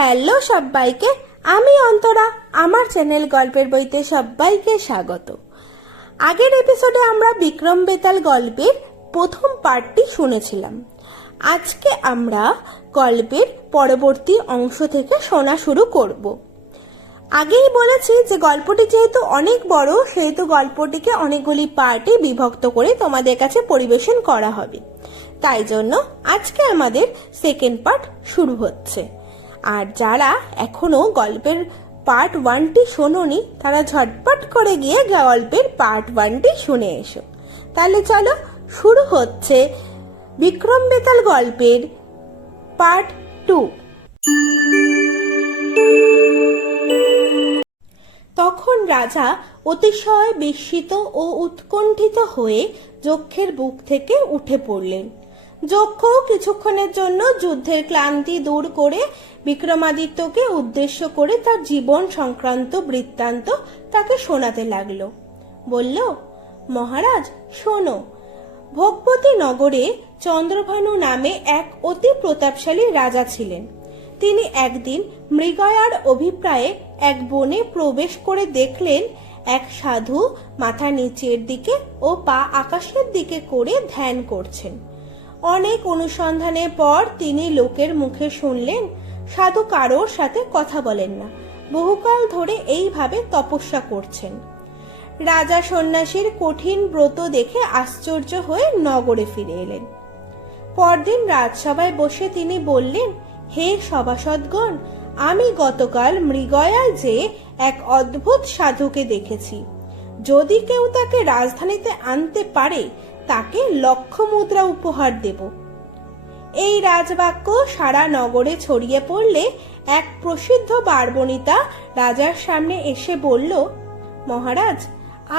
Hello সবাইকে, আমি অন্তরা। আমার চ্যানেল গল্পের বইতে সবাইকে স্বাগত। আগের এপিসোডে আমরা বিক্রম বেতাল গল্পের প্রথম পার্টটি শুনেছিলাম। আজকে আমরা গল্পের পরবর্তী অংশ থেকে শোনা শুরু করব। আগেই বলেছি যে গল্পটি যেহেতু অনেক বড়, সেহেতু গল্পটিকে অনেকগুলি পার্টে বিভক্ত করে তোমাদের কাছে পরিবেশন করা হবে। তাই জন্য আজকে আমাদের সেকেন্ড পার্ট শুরু হচ্ছে। আর যারা এখনো গল্পের পার্ট 1টি শোনোনি, তারা ঝটপট করে গিয়ে গল্পের পার্ট 1টি শুনে এসো। তাহলে চলো শুরু হচ্ছে বিক্রম বেতাল গল্পের পার্ট 2। তখন রাজা অতিশয় বিস্মিত ও উৎকণ্ঠিত হয়ে যক্ষের বুক থেকে উঠে পড়লেন। যক্ষ কিছুক্ষণের জন্য যুদ্ধের ক্লান্তি দূর করে বিক্রমাদিত্যকে উদ্দেশ্য করে তার জীবন সংক্রান্ত বৃত্তান্ত তাকে শোনাতে লাগলো। বলল, মহারাজ শোনো, ভোগবতী নগরে চন্দ্রভানু নামে এক অতি প্রতাপশালী রাজা ছিলেন। তিনি একদিন মৃগয়ার অভিপ্রায়ে এক বনে প্রবেশ করে দেখলেন এক সাধু মাথা নিচের দিকে ও পা আকাশের দিকে করে ধ্যান করছেন। অনেক অনুসন্ধানের পর তিনি লোকের মুখে শুনলেন সাধু কারোর সাথে কথা বলেন না, বহুকাল ধরে এইভাবে তপস্যা করছেন। রাজা সন্ন্যাসীর কঠিন ব্রত দেখে আশ্চর্য হয়ে নগরে ফিরে এলেন। পরদিন রাজসভায় বসে তিনি বললেন, হে সভাসদগণ, আমি গতকাল মৃগয়ায় যে এক অদ্ভুত সাধুকে দেখেছি। যদি কেউ তাকে রাজধানীতে আনতে পারে তাকে 1,00,000 মুদ্রা উপহার দেব। এই রাজবাক্য সারা নগরে ছড়িয়ে পড়লে এক প্রসিদ্ধ বারবনিতা রাজার সামনে এসে বলল, মহারাজ,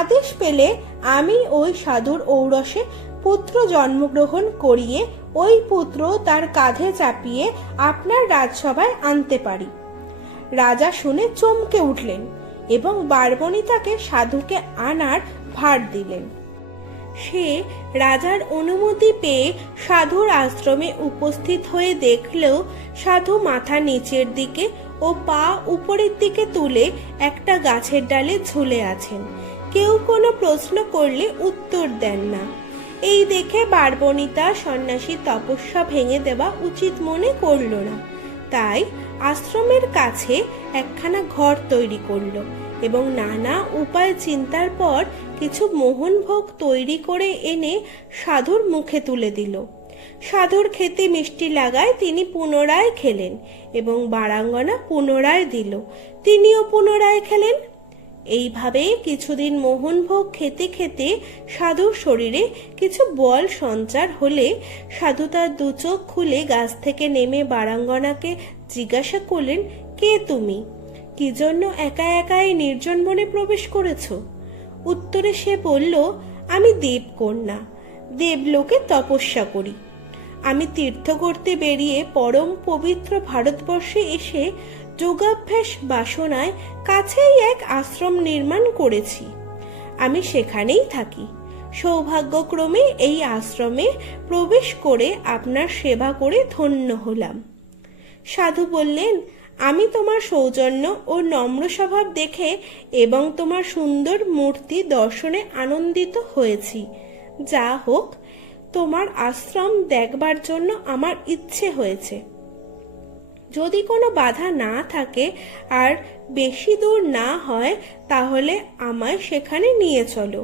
আদেশ পেলে আমি ওই সাধুর ঔরসে পুত্র জন্মগ্রহণ করিয়ে ওই পুত্র তার কাঁধে চাপিয়ে আপনার রাজসভায় আনতে পারি। রাজা শুনে চমকে উঠলেন এবং বারবনিতাকে সাধুকে আনার ভার দিলেন। সে রাজার অনুমতি পেয়ে সাধুর আশ্রমে উপস্থিত হয়ে দেখলেও সাধু মাথা নিচের দিকে ও পা উপরের দিকে তুলে একটা গাছের ডালে ঝুলে আছেন। কেউ কোনো প্রশ্ন করলে উত্তর দেন না। এই দেখে বারবনিতা সন্ন্যাসী তপস্যা ভেঙে দেওয়া উচিত মনে করল না। তাই আশ্রমের কাছে একখানা ঘর তৈরি করল এবং নানা উপায় চিন্তার পর কিছু মোহনভোগ তৈরি করে এনে সাধুর মুখে তুলে দিল। সাধুর খেতে মিষ্টি লাগায় তিনি পুনরায় খেলেন এবং বারাঙ্গনা পুনরায় দিল, তিনিও পুনরায় খেলেন। এইভাবে কিছুদিন মোহনভোগ খেতে খেতে সাধুর শরীরে কিছু বল সঞ্চার হলে সাধু তার 2 চোখ খুলে গাছ থেকে নেমে বারাঙ্গনাকে জিজ্ঞাসা করলেন, কে তুমি? কি জন্য একা একা এই নির্জন বনে প্রবেশ করেছ? উত্তরে সে বলল, আমি দেবকন্যা, দেবলোকে তপস্যা করি। আমি তীর্থ করতে বেরিয়ে পরম পবিত্র ভারতবর্ষে এসে যোগাভ্যাস বাসনায় কাছেই এক আশ্রম নির্মাণ করেছি। আমি সেখানেই থাকি। সৌভাগ্যক্রমে এই আশ্রমে প্রবেশ করে আপনার সেবা করে ধন্য হলাম। সাধু বললেন, আমি তোমার সৌজন্য ও নম্র স্বভাব দেখে এবং তোমার সুন্দর মূর্তি দর্শনে আনন্দিত হয়েছি। যা হোক, তোমার আশ্রম দেখবার জন্য আমার ইচ্ছে হয়েছে। যদি কোনো বাধা না থাকে আর বেশি দূর না হয় তাহলে আমায় সেখানে নিয়ে চলো।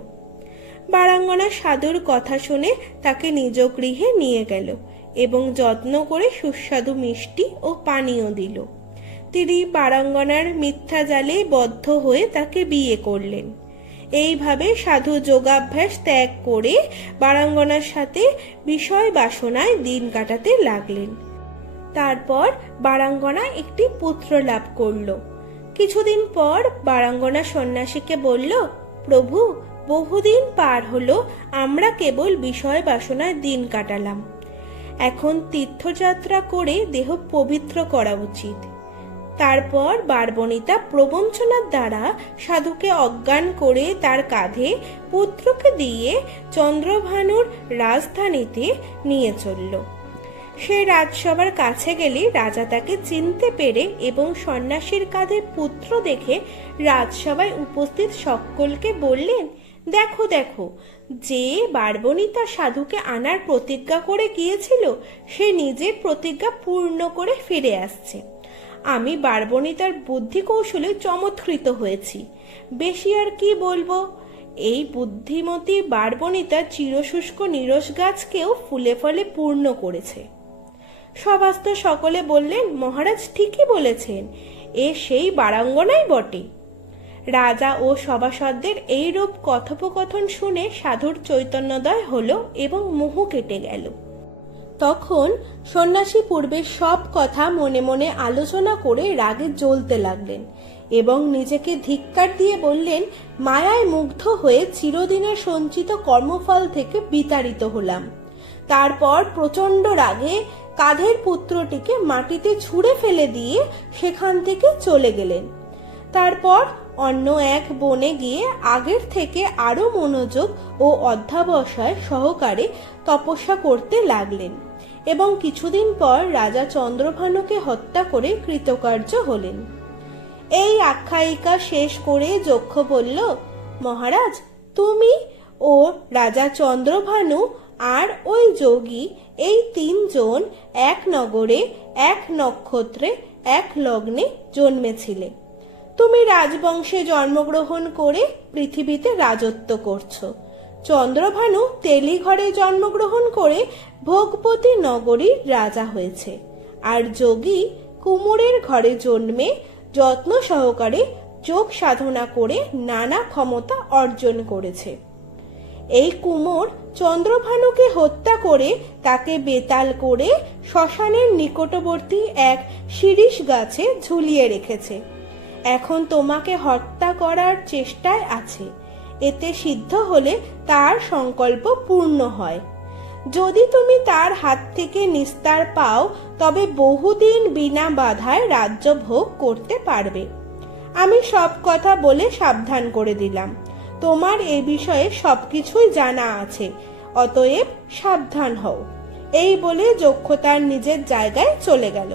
বারাঙ্গনা সাধুর কথা শুনে তাকে নিজ গৃহে নিয়ে গেল এবং যত্ন করে সুস্বাদু মিষ্টি ও পানীয় দিল। তিনি বারাঙ্গনার মিথ্যা জালে বদ্ধ হয়ে তাকে বিয়ে করলেন। এইভাবে সাধু যোগাভ্যাস ত্যাগ করে বারাঙ্গনার সাথে বিষয় বাসনায় দিন কাটাতে লাগলেন। তারপর বারাঙ্গনা একটি পুত্র লাভ করল। কিছুদিন পর বারাঙ্গনা সন্ন্যাসীকে বলল, প্রভু, বহুদিন পার হলো, আমরা কেবল বিষয় বাসনায় দিন কাটালাম। এখন তীর্থযাত্রা করে দেহ পবিত্র করা উচিত। তারপর বারবনিতা প্রবঞ্চনার দ্বারা সাধুকে অজ্ঞান করে তার কাঁধে পুত্রকে দিয়ে চন্দ্রভানুর রাজধানীতে নিয়ে চলল। সে রাজসভার কাছে গেলে রাজা তাকে চিনতে পেরে এবং সন্ন্যাসীর কাঁধে পুত্র দেখে রাজসভায় উপস্থিত সকলকে বললেন, দেখো দেখো, যে বারবণিতা সাধুকে আনার প্রতিজ্ঞা করে গিয়েছিল সে নিজের প্রতিজ্ঞা পূর্ণ করে ফিরে আসছে। আমি বারবণিতার বুদ্ধি কৌশলে চমৎকৃত হয়েছি। বেশি আর কি বলবো। এই বুদ্ধিমতী বারবণিতা চিরশুষ্ক নিরস গাছকেও ফুলে ফলে পূর্ণ করেছে। সভাস্থ সকলে বললেন, মহারাজ ঠিকই বলেছেন, এ সেই বারাঙ্গনাই বটে। রাজা ও সভাসদদের এইরূপ কথোপকথন শুনে সাধুর চৈতন্যোদয় হলো এবং মোহ কেটে গেল। তখন সন্ন্যাসী পূর্বে সব কথা মনে মনে আলোচনা করে রাগে জ্বলতে লাগলেন এবং নিজেকে ধিক্কার দিয়ে বললেন, মায়ায় মুগ্ধ হয়ে চিরদিনের সঞ্চিত কর্মফল থেকে বিতাড়িত হলাম। তারপর প্রচণ্ড রাগে কাঁধের পুত্রটিকে মাটিতে ছুঁড়ে ফেলে দিয়ে সেখান থেকে চলে গেলেন। তারপর অন্য এক বনে গিয়ে আগের থেকে আরো মনোযোগ ও অধ্যাবসায় সহকারে তপস্যা করতে লাগলেন এবং কিছুদিন পর রাজা চন্দ্রভানুকে হত্যা করে কৃতকার্য হলেন। এই আখ্যায়িকা শেষ করে যক্ষ বলল, মহারাজ, তুমি ও রাজা চন্দ্রভানু আর ওই যোগী, এই তিনজন এক নগরে, এক নক্ষত্রে, এক লগ্নে জন্মেছিলে। তুমি রাজবংশে জন্মগ্রহণ করে পৃথিবীতে রাজত্ব করছো। চন্দ্রভানু তেলিঘরে জন্মগ্রহণ করে ভোগপতি নগরীর রাজা হয়েছে, আর যোগী কুমোরের ঘরে জন্মে যত্ন সহকারে যোগ সাধনা করে নানা ক্ষমতা অর্জন করেছে। এই কুমোর চন্দ্রভানুকে হত্যা করে তাকে বেতাল করে শ্মশানের নিকটবর্তী এক শিরীষ গাছে ঝুলিয়ে রেখেছে। এখন তোমাকে হত্যা করার চেষ্টায় আছে। এতে সিদ্ধ হলে তার সংকল্প পূর্ণ হয়। যদি তুমি তার হাত থেকে নিস্তার পাও তবে বহুদিন বিনা বাধায় রাজ্য ভোগ করতে পারবে। আমি সব কথা বলে সাবধান করে দিলাম। তোমার এ বিষয়ে সবকিছুই জানা আছে, অতএব সাবধান হও। এই বলে যক্ষ তার নিজের জায়গায় চলে গেল।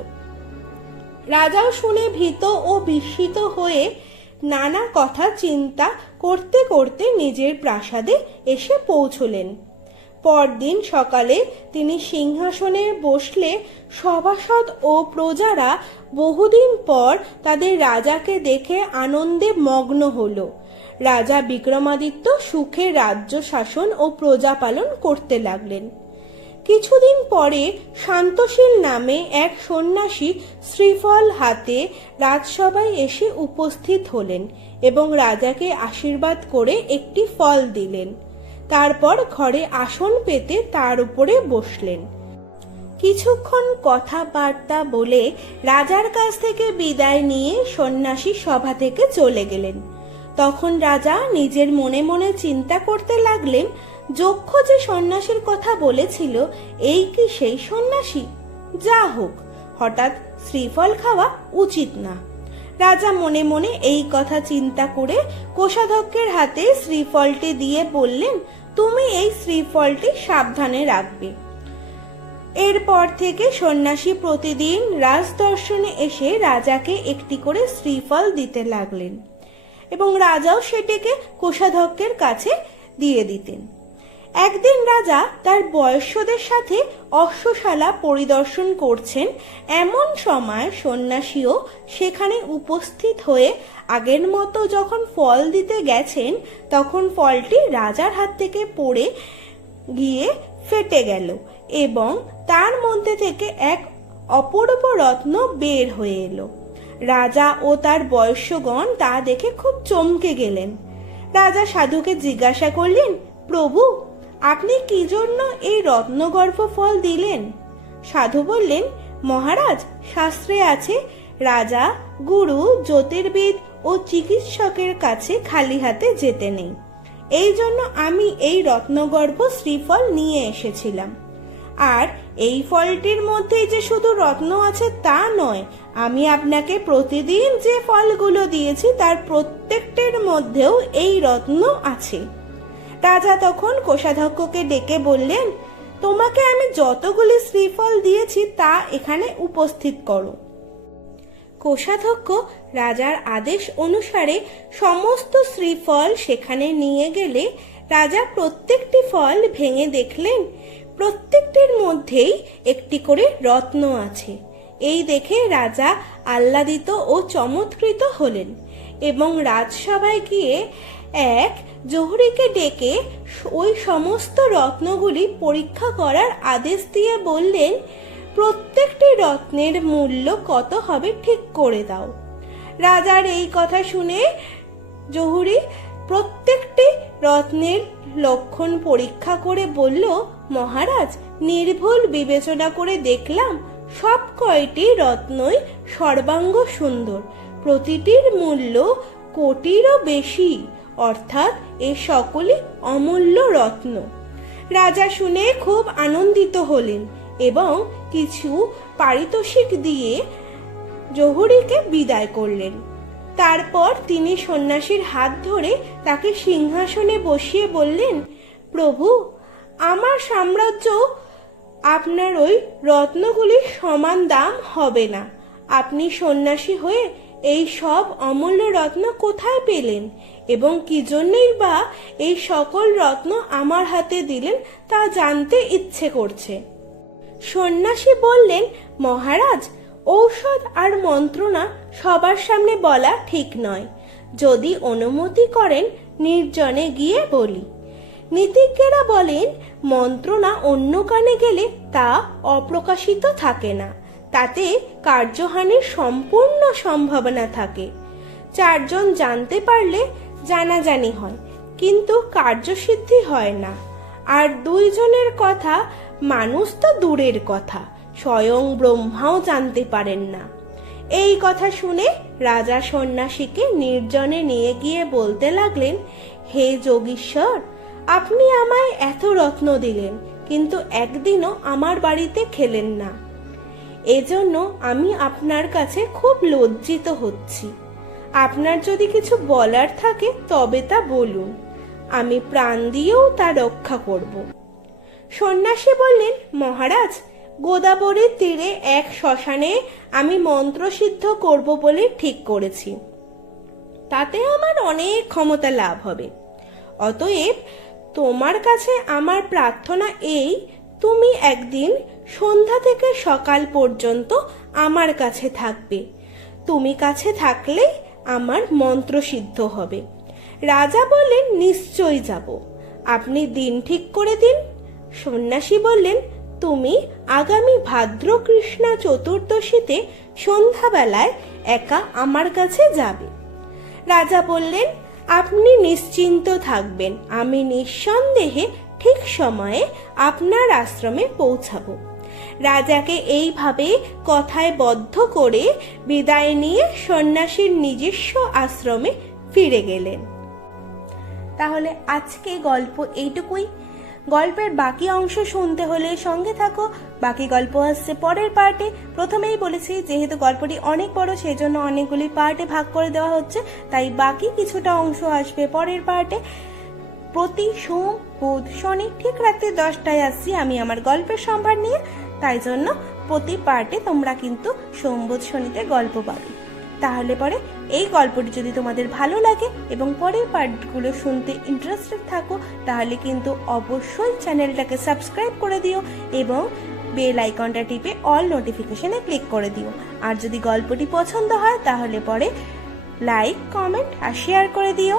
রাজাও শুনে ভীত ও বিস্মিত হয়ে নানা কথা চিন্তা করতে করতে নিজের প্রাসাদে এসে পৌঁছলেন। পরদিন সকালে তিনি সিংহাসনে বসলে সভাসদ ও প্রজারা বহুদিন পর তাদের রাজাকে দেখে আনন্দে মগ্ন হল। রাজা বিক্রমাদিত্য সুখে রাজ্য শাসন ও প্রজা পালন করতে লাগলেন। কিছুদিন পরে শান্তশীল নামে এক সন্ন্যাসী শ্রীফল হাতে রাজসভায় এসে উপস্থিত হলেন এবং রাজাকে আশীর্বাদ করে একটি ফল দিলেন। তারপর ঘরে আসন পেতে তার উপরে বসলেন। কিছুক্ষণ কথাবার্তা বলে রাজার কাছ থেকে বিদায় নিয়ে সন্ন্যাসী সভা থেকে চলে গেলেন। তখন রাজা নিজের মনে মনে চিন্তা করতে লাগলেন, যক্ষ যে সন্ন্যাসীর কথা বলেছিল, এই কি সেই সন্ন্যাসী? যা হোক, হঠাৎ শ্রীফল খাওয়া উচিত না। রাজা মনে মনে এই কথা চিন্তা করে কোষাধ্যক্ষের হাতে শ্রীফলটি দিয়ে বললেন, তুমি এই শ্রীফলটি সাবধানে রাখবে। এরপর থেকে সন্ন্যাসী প্রতিদিন রাজদর্শনে এসে রাজাকে একটি করে শ্রীফল দিতে লাগলেন এবং রাজাও সেটিকে কোষাধ্যক্ষের কাছে দিয়ে দিতেন। একদিন রাজা তার বয়স্যদের সাথে অশ্বশালা পরিদর্শন করছেন। এমন সময় সন্ন্যাসীও সেখানে উপস্থিত হয়ে আগের মতো যখন ফল দিতে গেছেন, তখন ফলটি রাজার হাত থেকে পড়ে গিয়ে ফেটে গেল এবং তার মধ্যে থেকে এক অপূর্ব রত্ন বের হয়ে এলো। রাজা ও তার বয়স্যগণ তা দেখে খুব চমকে গেলেন। রাজা সাধুকে জিজ্ঞাসা করলেন, প্রভু, আপনি কি জন্য এই রত্নগর্ভ ফল দিলেন? সাধু বললেন, মহারাজ, শাস্ত্রে আছে, রাজা, গুরু, জ্যোতির্বিদ ও চিকিৎসকের কাছে খালি হাতে যেতে নেই। এই জন্য আমি এই রত্নগর্ভ শ্রীফল নিয়ে এসেছিলাম। আর এই ফলটির মধ্যেই যে শুধু রত্ন আছে তা নয়, আমি আপনাকে প্রতিদিন যে ফলগুলো দিয়েছি তার প্রত্যেকটির মধ্যেও এই রত্ন আছে। রাজা তখন কোষাধ্যক্ষকে ডেকে বললেন, তোমাকে আমি যতগুলি শ্রীফল দিয়েছি তা এখানে উপস্থিত করো। কোষাধ্যক্ষ রাজার আদেশ অনুসারে সমস্ত শ্রীফল সেখানে নিয়ে গেলে রাজা প্রত্যেকটি ফল ভেঙে দেখলেন প্রত্যেকটির মধ্যেই একটি করে রত্ন আছে। এই দেখে রাজা আহ্লাদিত ও চমৎকৃত হলেন এবং রাজসভায় গিয়ে এক জহুরীকে ডেকে ওই সমস্ত রত্নগুলি পরীক্ষা করার আদেশ দিয়ে বললেন, প্রত্যেকটি রত্নের মূল্য কত হবে ঠিক করে দাও। রাজার এই কথা শুনে জহুরী প্রত্যেকটি রত্নের লক্ষণ পরীক্ষা করে বলল, মহারাজ, নির্ভুল বিবেচনা করে দেখলাম সব কয়টি রত্নই সর্বাঙ্গ সুন্দর, প্রতিটির মূল্য কোটিরও বেশি, অর্থাৎ এ সকলই অমূল্য রত্ন। রাজা শুনে খুব আনন্দিত হলেন এবং কিছু পারিতোষিক দিয়ে জহুরীকে বিদায় করলেন। তারপর তিনি সন্ন্যাসীর হাত ধরে তাকে সিংহাসনে বসিয়ে বললেন, প্রভু, আমার সাম্রাজ্য আপনার ওই রত্নগুলির সমান দাম হবে না। আপনি সন্ন্যাসী হয়ে এই সব অমূল্য রত্ন কোথায় পেলেন এবং কি জন্যই বা এই সকল রত্ন আমার হাতে দিলেন তা জানতে ইচ্ছে করছে। সন্ন্যাসী বললেন, মহারাজ, ঔষধ আর মন্ত্রণা সবার সামনে বলা ঠিক নয়। যদি অনুমতি করেন নির্জনে গিয়ে বলি। নীতিজ্ঞেরা বলেন, মন্ত্রণা অন্য কানে গেলে তা অপ্রকাশিত থাকে না, তাতে কার্যহানির সম্পূর্ণ সম্ভাবনা থাকে। 4 জন জানতে পারলে জানাজানি হয়, কিন্তু কার্যসিদ্ধি হয় না। আর 2 জনের কথা মানুষ তো দূরের কথা, স্বয়ং ব্রহ্মাও জানতে পারেন না। এই কথা শুনে রাজা সন্ন্যাসীকে নির্জনে নিয়ে গিয়ে বলতে লাগলেন, হে যোগীশ্বর, আপনি আমায় এত রত্ন দিলেন, কিন্তু একদিনও আমার বাড়িতে খেলেন না। এজন্য আমি আপনার কাছে খুব লজ্জিত হচ্ছি। আপনার যদি কিছু বলার থাকে তবে তা বলুন, আমি প্রাণ দিয়েও তা রক্ষা করব। সন্ন্যাসী বললেন, মহারাজ, গোদাবরীর তীরে এক শ্মশানে আমি মন্ত্রসিদ্ধ করব বলে ঠিক করেছি। তাতে আমার অনেক ক্ষমতা লাভ হবে। অতএব তোমার কাছে আমার প্রার্থনা এই, তুমি একদিন সন্ধ্যা থেকে সকাল পর্যন্ত আমার কাছে থাকবে। তুমি কাছে থাকলে আমার মন্ত্র সিদ্ধ হবে। রাজা বললেন, নিশ্চয়ই যাব। আপনি দিন ঠিক করে দিন। সন্ন্যাসী বললেন, তুমি আগামী ভাদ্র কৃষ্ণা চতুর্দশীতে সন্ধ্যাবেলায় একা আমার কাছে যাবে। রাজা বললেন, আপনি নিশ্চিন্ত থাকবেন, আমি নিঃসন্দেহে ঠিক সময়ে আপনার আশ্রমে পৌঁছাবো। রাজাকে এইভাবে কথায় বদ্ধ করে বিদায় নিয়ে সন্ন্যাসীর নিজস্ব আশ্রমে ফিরে গেলেন। তাহলে আজকে গল্প এইটুকুই। গল্পের বাকি অংশ শুনতে হলে সঙ্গে থাকো। বাকি গল্প আসছে পরের পার্টে। প্রথমেই বলেছি, যেহেতু গল্পটি অনেক বড় সেই জন্য অনেকগুলি পার্টে ভাগ করে দেওয়া হচ্ছে, তাই বাকি কিছুটা অংশ আসবে পরের পার্টে। প্রতি সোম, বুধ, শনি ঠিক রাত্রি 10টায় আসছি আমি আমার গল্পের সম্ভার নিয়ে। তাই জন্য প্রতি পার্টে তোমরা কিন্তু সোম, বুধ, শনিতে গল্প পাবে। তাহলে পরে এই গল্পটি যদি তোমাদের ভালো লাগে এবং পরের পার্টগুলো শুনতে ইন্টারেস্টেড থাকো, তাহলে কিন্তু অবশ্যই চ্যানেলটাকে সাবস্ক্রাইব করে দিও এবং বেল আইকনটা টিপে অল নোটিফিকেশনে ক্লিক করে দিও। আর যদি গল্পটি পছন্দ হয় তাহলে পরে লাইক, কমেন্ট আর শেয়ার করে দিও।